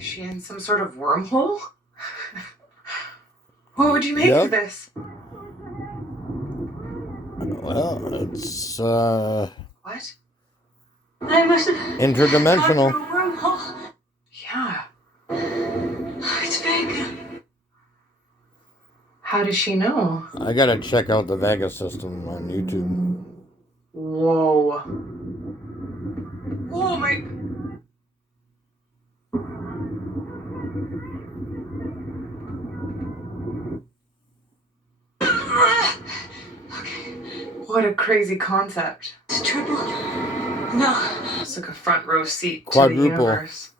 Is she in some sort of wormhole? What would you make of this? Well, it's What? I must have interdimensional. gone through a wormhole. Yeah. It's Vega. How does she know? I gotta check out the Vega system on YouTube. Whoa. Oh my... What a crazy concept. It's triple. No. It's like a front row seat Quadruple. to the universe.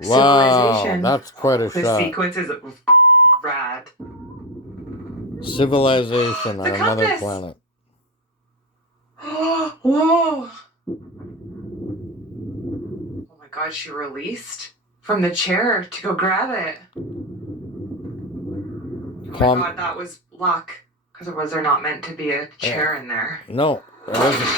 Wow, Civilization. that's quite a The shot. sequence is rad. Civilization on The another compass. planet. Whoa. Oh my god, she released from the chair to go grab it. Oh my god, that was luck. Because was there not meant to be a chair in there? No, there isn't.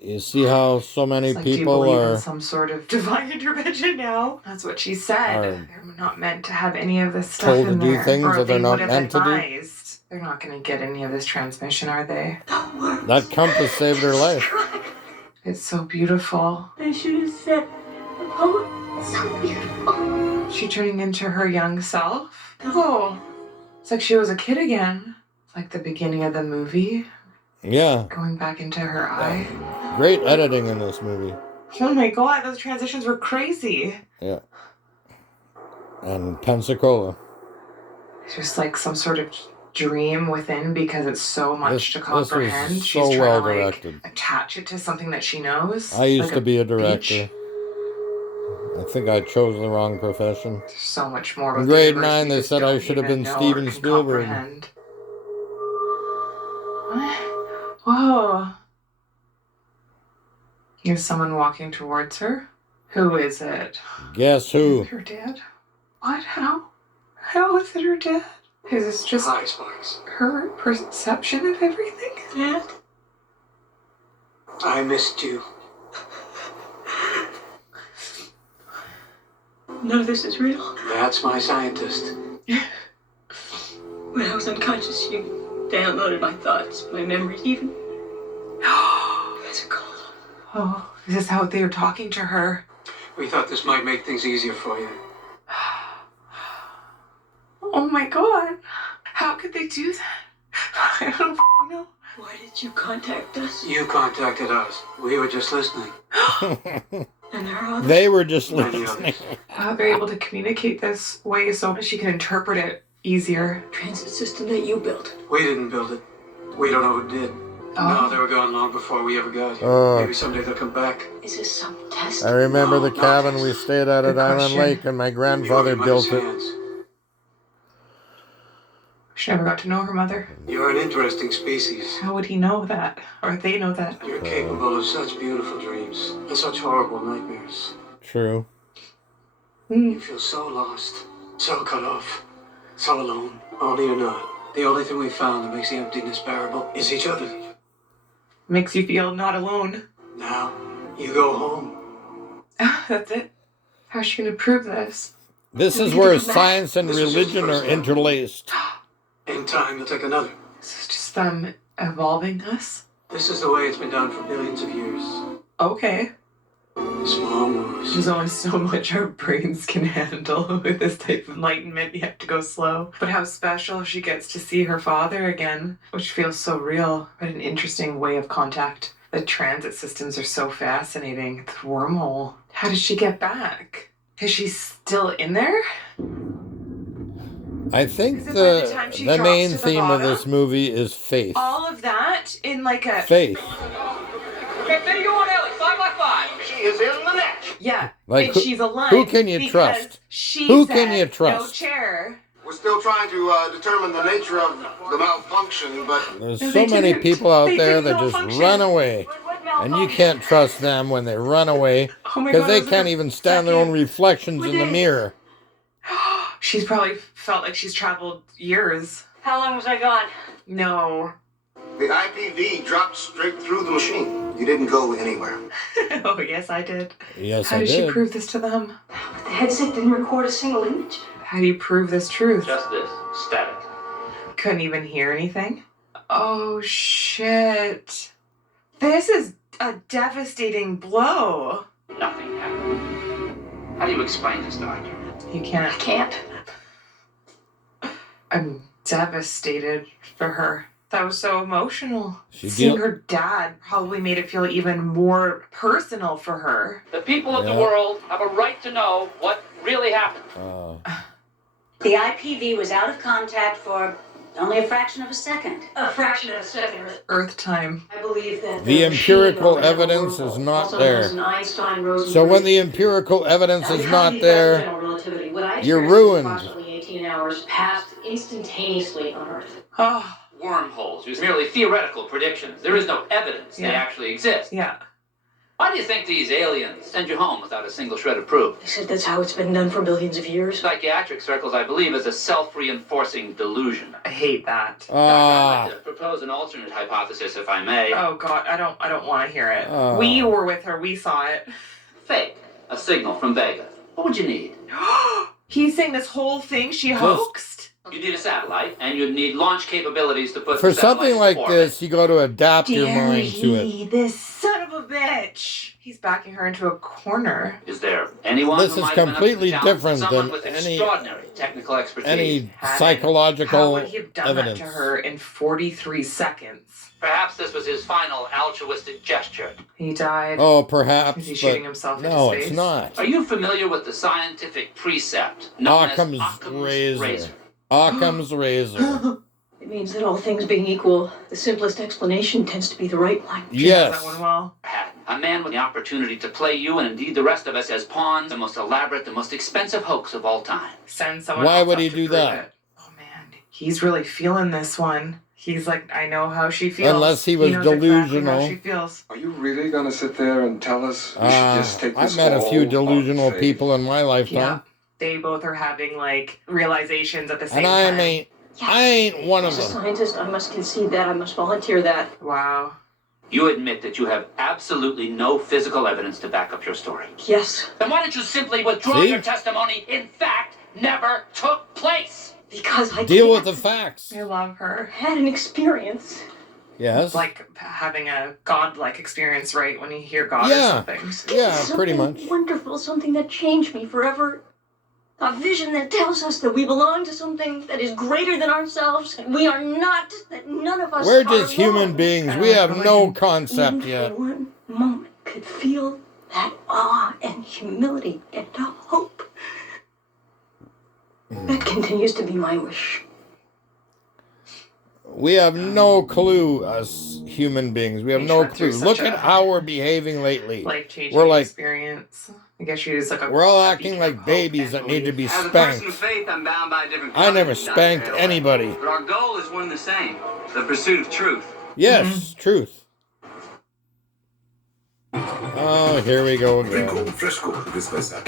You see how so many It's like, people do you believe are... in some sort of divine intervention now? That's what she said. They're not meant to have any of this stuff told in to do there. things or that they're they not would have meant to do. advised. They're not going to get any of this transmission, are they? That compass saved her life. It's so beautiful. I should have said a poem. So beautiful. She turning into her young self? Oh, it's like she was a kid again. It's like the beginning of the movie. Yeah. Going back into her eye. Great editing in this movie. Oh my god, those transitions were crazy. Yeah. And Pensacola. It's just like some sort of dream within because it's so much to comprehend. This was She's so trying well to directed. attach it to something that she knows. I used like to be a director. beach. I think I chose the wrong profession. There's so much more. In About grade the 9, they universe said we I just should have don't been even know or Steven can Spielberg. comprehend. What? Whoa. Here's someone walking towards her. Who is it? Guess who? Her dad? What? How? How is it her dad? Is this just Hi, Sparks. her perception of everything? Dad? I missed you. None of this is real. That's my scientist. When I was unconscious, you downloaded my thoughts, my memories, even. It's cold. Oh, is this how they were talking to her? We thought this might make things easier for you. Oh my god. How could they do that? I don't know. Why did you contact us? You contacted us. We were just listening. And there are others. They were just Many listening. others. How they're able to communicate this way so she can interpret it easier. Transit system that you built. We didn't build it. We don't know who did. Oh. No, they were gone long before we ever got here. Oh. Maybe someday they'll come back. Is this some test? I remember No, the not cabin this. we stayed at Good Island question. Lake, and my grandfather You're in built Mother's it. hands. She never got to know her mother. You're an interesting species. How would he know that? Or they know that? You're capable of such beautiful dreams and such horrible nightmares. True. You feel so lost, so cut off, so alone. Only you're not. The only thing we found that makes the emptiness bearable is each other. Makes you feel not alone. Now, you go home. That's it. How's she gonna prove this? This is where science and religion are interlaced. In time, you'll take another. This is just them evolving us? This is the way it's been done for billions of years. Okay. Small moves. There's only so much our brains can handle with this type of enlightenment. You have to go slow. But how special she gets to see her father again, which feels so real. What an interesting way of contact. The transit systems are so fascinating. The wormhole. How did she get back? Is she still in there? I think Is it by the time she the drops main to the theme of bottom? this movie is faith. All of that in like a... Faith. Okay, video on Ellie, 5x5. She is in the net. Yeah, Like, and who- she's alive. who can you because trust? She Who said can you No trust? chair. We're still trying to determine the nature of the malfunction, but There's No, so they many didn't. people out They there didn't that just malfunction. run away. And you can't trust them when they run away Oh my because God, they it was can't her even stand their own second reflections in the day. mirror. She's probably felt like she's traveled years. How long was I gone? No. The IPV dropped straight through the machine. You didn't go anywhere. Oh, yes, I did. Yes, How I did she did. prove this to them? But the headset didn't record a single image. How do you prove this truth? Just this. Static. Couldn't even hear anything? Oh, shit. This is a devastating blow. Nothing happened. How do you explain this, Doctor? You I can't. can't. I'm devastated for her. That was so emotional. She Seeing deal- her dad probably made it feel even more personal for her. The people of Yeah. the world have a right to know what really happened. The IPV was out of contact for only a fraction of a second. A fraction of a second. Earth time. I believe that The empirical machine evidence overlap is not also there. known as an Einstein-Rosen So when bridge. the empirical evidence is not Because there, general relativity, what I you're experienced ruined. Approximately 18 hours passed instantaneously on Earth. Oh, Wormholes use merely theoretical predictions. There is no evidence they Yeah. actually exist. yeah. Why do you think these aliens send you home without a single shred of proof? They said that's how it's been done for billions of years. Psychiatric circles, I believe, is a self-reinforcing delusion. I hate that. I'd like to propose an alternate hypothesis, if I may. Oh God, I don't want to hear it. Oh. We were with her. We saw it. Fake. A signal from Vega. What would you need? He's saying this whole thing she hoaxed. You'd need a satellite, and you'd need launch capabilities to put for the satellite something in like orbit. this, you got to adapt your Dare mind to it. he, this son of a bitch. He's backing her into a corner. Is there anyone This who is might have been up to completely the challenge? different Someone than with any- extraordinary technical expertise. Any How psychological would he have done evidence. that to her in 43 seconds? Perhaps this was his final altruistic gesture. He died. Oh, perhaps, Is he but shooting himself into no, space? it's not. Are you familiar with the scientific precept known Occam's as Occam's razor. Occam's razor. It means that all things being equal, the simplest explanation tends to be the right one. She knows Yes. that one well. A man with the opportunity to play you and indeed the rest of us as pawns, the most elaborate, the most expensive hoax of all time. Send someone Why else would up he to do prove that? it. Oh man, he's really feeling this one. He's like, I know how she feels. Unless he was knows exactly delusional. how she feels. Are you really gonna sit there and tell us we should just take this I've met a few all on delusional faith? people in my Yeah. lifetime, They both are having like realizations at the same and I time. ain't one of As a them. scientist, I must concede that. I must volunteer that. Wow. You admit that you have absolutely no physical evidence to back up your story. Yes, Then why don't you simply withdraw See? your testimony, in fact, never took place? because I Deal can't. with the facts. I love her. I had an experience. Yes. It's like having a godlike experience, right? When you hear God Yeah. or something. Yeah, Something pretty much. wonderful, something that changed me forever. A vision that tells us that we belong to something that is greater than ourselves, and we are not, that none of us We're are just human alone. beings. Kinda We like have no religion. concept Even yet. for one moment could feel that awe and humility and hope. That continues to be my wish. We have no clue as human beings. We have We no went through clue. such Look a at how we're behaving lately. Life-changing We're like- experience. I guess she was like a. We're all a acting beacon like of hope babies and that need to be As a person of spanked. faith, I'm bound by a different I never covenant, Dr. spanked Hathaway. anybody. But our goal is one and the same: the pursuit of truth. Yes, truth. Oh, here we go Rico again. Fresco this Versace.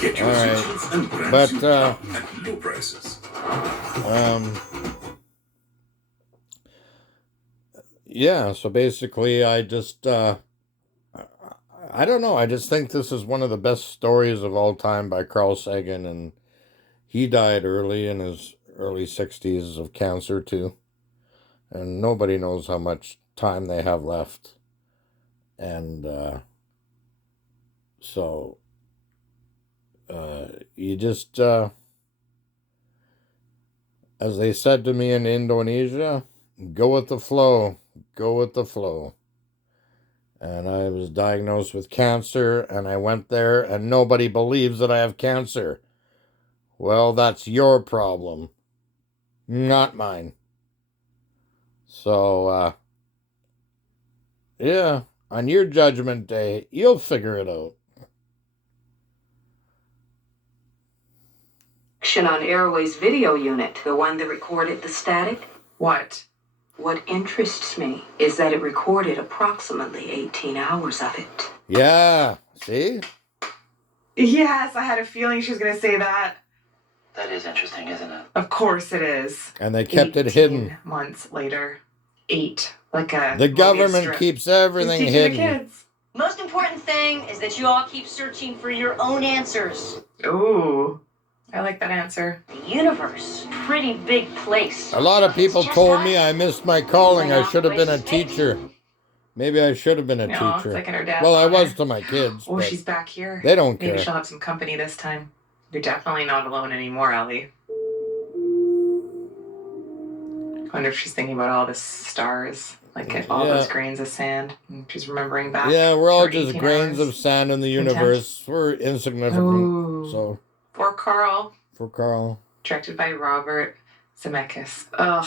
Get your All right. essentials and brand But, suit now at low prices. Yeah, so basically I just, I don't know. I just think this is one of the best stories of all time by Carl Sagan, and he died early in his early 60s of cancer too. And nobody knows how much time they have left. And so you just, as they said to me in Indonesia, go with the flow. Go with the flow. And I was diagnosed with cancer, and I went there, and nobody believes that I have cancer. Well, that's your problem, not mine. So, yeah, on your judgment day, you'll figure it out. On Airway's video unit, the one that recorded the static. What? What interests me is that it recorded approximately 18 hours of it. Yeah, see? Yes, I had a feeling she was going to say that. That is interesting, isn't it? Of course it is. And they kept it 18 hidden. months later. 8. Like a The movie government strip. keeps He's everything teaching the hidden. kids. Most important thing is that you all keep searching for your own answers. Ooh, I like that answer. The universe, pretty big place. A lot of people It's just told me us. I missed my calling. I should have been a Places maybe. teacher. Maybe I should have been a No, teacher. it's like in her dad's Well, I honor. was to my kids. Oh, but she's back here. they don't Maybe care. she'll have some company this time. You're definitely not alone anymore, Ellie. I wonder if she's thinking about all the stars, like all those grains of sand. And she's remembering back. Yeah, we're all to her just 18 grains hours. of sand in the Content. universe. We're insignificant. Ooh. So, For Carl, for Carl. directed by Robert Zemeckis. Ugh,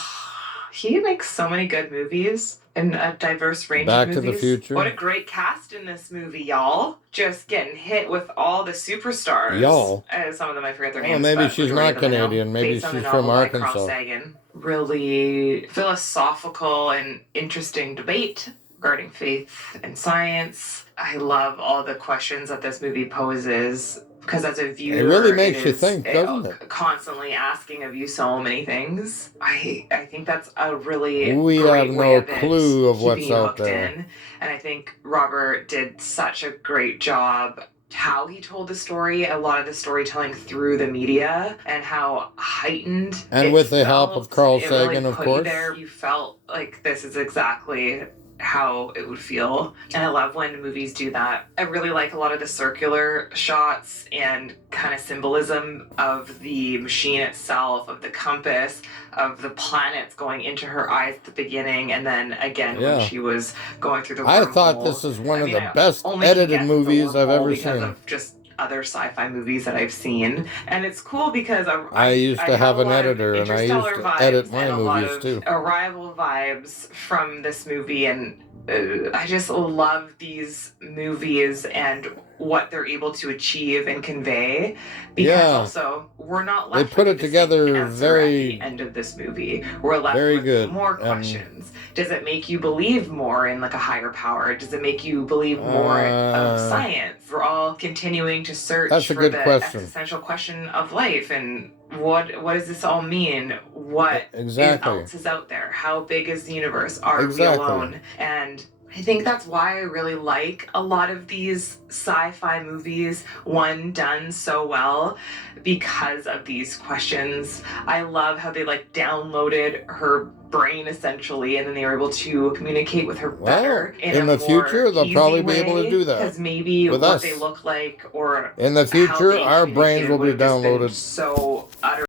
he makes so many good movies and a diverse range Back of to movies. the Future. What a great cast in this movie, y'all. Just getting hit with all the superstars. Y'all? Some of them I forget their Oh, names. maybe but she's majority not of them I know, Canadian. Maybe based on the she's from novel by Carl Arkansas. Sagan. Really philosophical and interesting debate regarding faith and science. I love all the questions that this movie poses. Because as a viewer, It really makes you is, think, doesn't it? Constantly asking of you so many things. I think that's a really We great have way no of it, clue of keeping what's you out hooked there. in. And I think Robert did such a great job how he told the story, a lot of the storytelling through the media, and how heightened And it with the help felt. of Carl It really Sagan, of put you course. there. You felt like this is exactly how it would feel. And I love when movies do that. I really like a lot of the circular shots and kind of symbolism of the machine itself, of the compass, of the planets going into her eyes at the beginning, and then again Yeah. when she was going through the I thought wormhole. this is one I of mean, the I best only can edited guess movies the I've wormhole ever because seen. of just other sci-fi movies that I've seen, and it's cool because I used to have a an lot of editor, and I used Interstellar to vibes edit my and a lot movies of too. Arrival vibes from this movie, and I just love these movies and what they're able to achieve and convey. Because Yeah. also we're not They left put with it the together same answer very- at the end of this movie. We're left very with good. more questions. Does it make you believe more in like a higher power? Does it make you believe more of science? We're all continuing to search That's a for good the question. existential question of life, and what does this all mean? What Exactly. else is out there? How big is the universe? Are Exactly. we alone? And I think that's why I really like a lot of these sci-fi movies, one done so well because of these questions. I love how they like downloaded her brain essentially, and then they were able to communicate with her better in a the more future, they'll easy probably be able to way, do that because maybe with what us. they look like or In the how future, they our brains communicated will be would have just been downloaded. so utterly